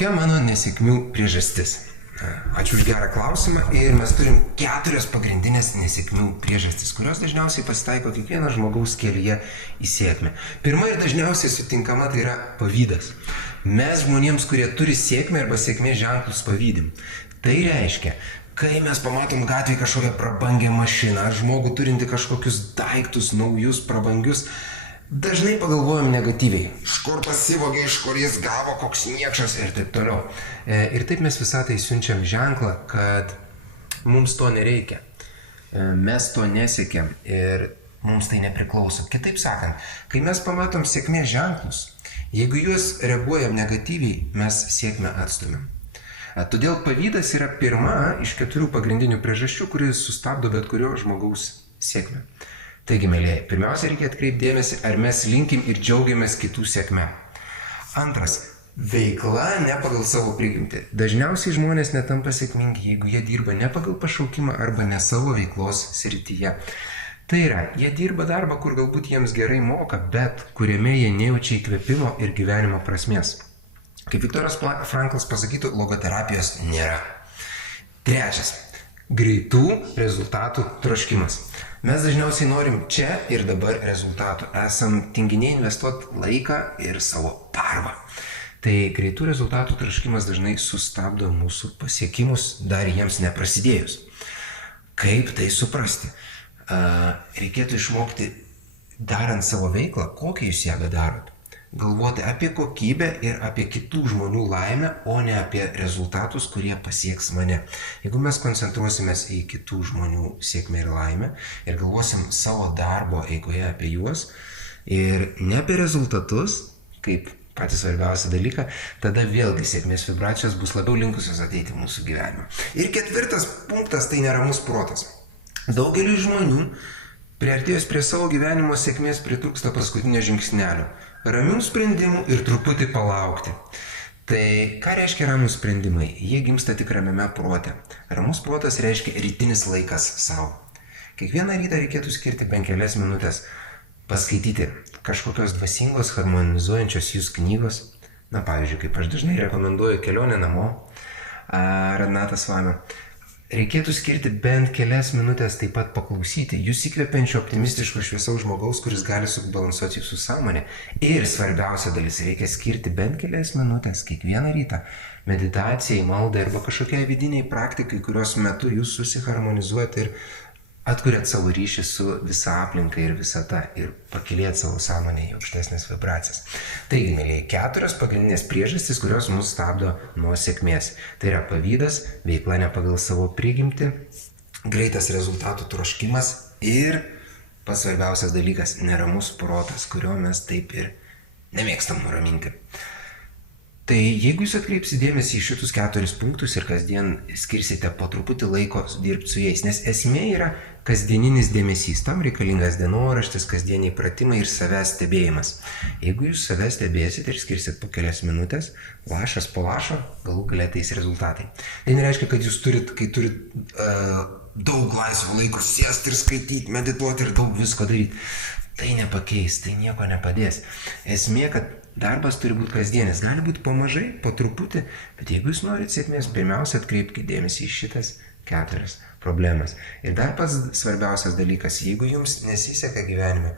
kokia mano nesėkmių priežastis? Ačiū už gerą klausimą ir mes turim 4 pagrindinės nesėkmių priežastis, kurios dažniausiai pasitaiko kiekvieno žmogaus kelyje į sėkmę. Pirma ir dažniausiai sutinkama tai yra pavydas. Mes žmonėms, kurie turi sėkmę arba sėkmės ženklus, pavydim. Tai reiškia, kai mes pamatom gatvėje kažkokią prabangią mašiną ar žmogų turinti kažkokius daiktus, naujus, prabangius, dažnai pagalvojam negatyviai. Iš kur pasivogė, iš kur jis gavo, koks niekšas ir taip toliau. Ir taip mes visatai siunčiam ženklą, kad mums to nereikia. Mes to nesiekiam ir mums tai nepriklauso. Kitaip sakant, kai mes pamatom sėkmės ženklus, jeigu juos reaguojam negatyviai, mes sėkmę atstumiam. Todėl pavydas yra pirma iš 4 pagrindinių priežasčių, kuris sustabdo bet kurio žmogaus sėkmę. Taigi, mėlyje, pirmiausia, reikia atkreipti dėmesį, ar mes linkim ir džiaugiamės kitų sėkme. Antras, veikla ne pagal savo prigimtį. Dažniausiai žmonės netampa sėkmingi, jeigu jie dirba ne pagal pašaukimą arba ne savo veiklos srityje. Tai yra, jie dirba darbą, kur galbūt jiems gerai moka, bet kuriame jie nejaučia įkvėpimo ir gyvenimo prasmės. Kaip Viktoras Franklas pasakytų, logoterapijos nėra. Trečias, greitų rezultatų troškimas. Mes dažniausiai norim čia ir dabar rezultatų. Esam tinginiai investuoti laiką ir savo darbą. Tai greitų rezultatų troškimas dažnai sustabdo mūsų pasiekimus dar jiems neprasidėjus. Kaip tai suprasti? Reikėtų išmokti, darant savo veiklą, kokią jūs ją darot. Galvoti apie kokybę ir apie kitų žmonių laimę, o ne apie rezultatus, kurie pasieks mane. Jeigu mes koncentruosimės į kitų žmonių sėkmę ir laimę ir galvosim savo darbo eigoje apie juos ir ne apie rezultatus, kaip patį svarbiausią dalyką, tada vėlgi sėkmės vibracijos bus labiau linkusios ateiti į mūsų gyvenimą. Ir 4 punktas tai neramus protas. Daugeliui žmonių priartėjus prie savo gyvenimo sėkmės pritrūksta paskutinio žingsnelio. Ramių sprendimų ir truputį palaukti. Tai ką reiškia ramus sprendimai? Jie gimsta tik ramiame prote. Ramus protas reiškia rytinis laikas savo. Kiekvieną rytą reikėtų skirti bent kelias minutės paskaityti kažkokios dvasingos, harmonizuojančios jūs knygos. Na, pavyzdžiui, kaip aš dažnai rekomenduoju Kelionę namo, Renatas Vamė. Reikėtų skirti bent kelias minutės taip pat paklausyti jūs įkvepiančio optimistiško šviesaus žmogaus, kuris gali subalansuoti jūsų sąmonę. Ir svarbiausia dalis, reikia skirti bent kelias minutės kiekvieną rytą meditacijai, maldai arba kažkokiai vidiniai praktikai, kurios metu jūs susiharmonizuojate ir atkuriat savo ryšį su visa aplinka ir visata ir pakilėt savo sąmonę į aukštesnės vibracijas. Taigi, mėlyje, 4 pagrindinės priežastys, kurios mus stabdo nuo sėkmės. Tai yra pavydas, veikla ne pagal savo prigimtį, greitas rezultatų troškimas ir pats svarbiausias dalykas – neramus protas, kurio mes taip ir nemėgstam nuraminti. Tai jeigu jūs atkreipsite dėmesį į šitus 4 punktus ir kasdien skirsite po truputį laiko dirbti su jais, nes esmė yra kasdieninis dėmesys, tam reikalingas dienoraštis, kasdieniai pratimai ir savęs stebėjimas. Jeigu jūs savęs stebėsit ir skirsit po kelias minutės, lašas po lašo, galų gale ateis rezultatai. Tai nereiškia, kad jūs turit daug laisvo laiko sėsti ir skaityti, medituoti ir daug visko daryti. Tai nepakeis, tai nieko nepadės. Esmė, kad darbas turi būti kasdienis, gali būti po mažai, po truputį, bet jeigu jūs norit sėkmės, pirmiausia atkreipkite dėmesį į šitas 4 problemas. Ir dar pats svarbiausias dalykas, jeigu jums nesiseka gyvenime,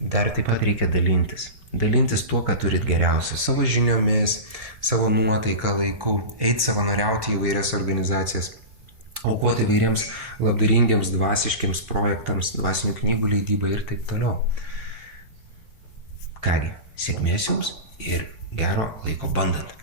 dar taip pat reikia dalintis. Dalintis tuo, ką turit geriausia, savo žiniomis, savo nuotaiką, laiku, eiti savanoriauti į įvairias organizacijas, aukoti įvairiems labdaringiems dvasiškiams projektams, dvasinių knygų leidybai ir taip toliau. Kągi, sėkmės jums ir gero laiko bandant.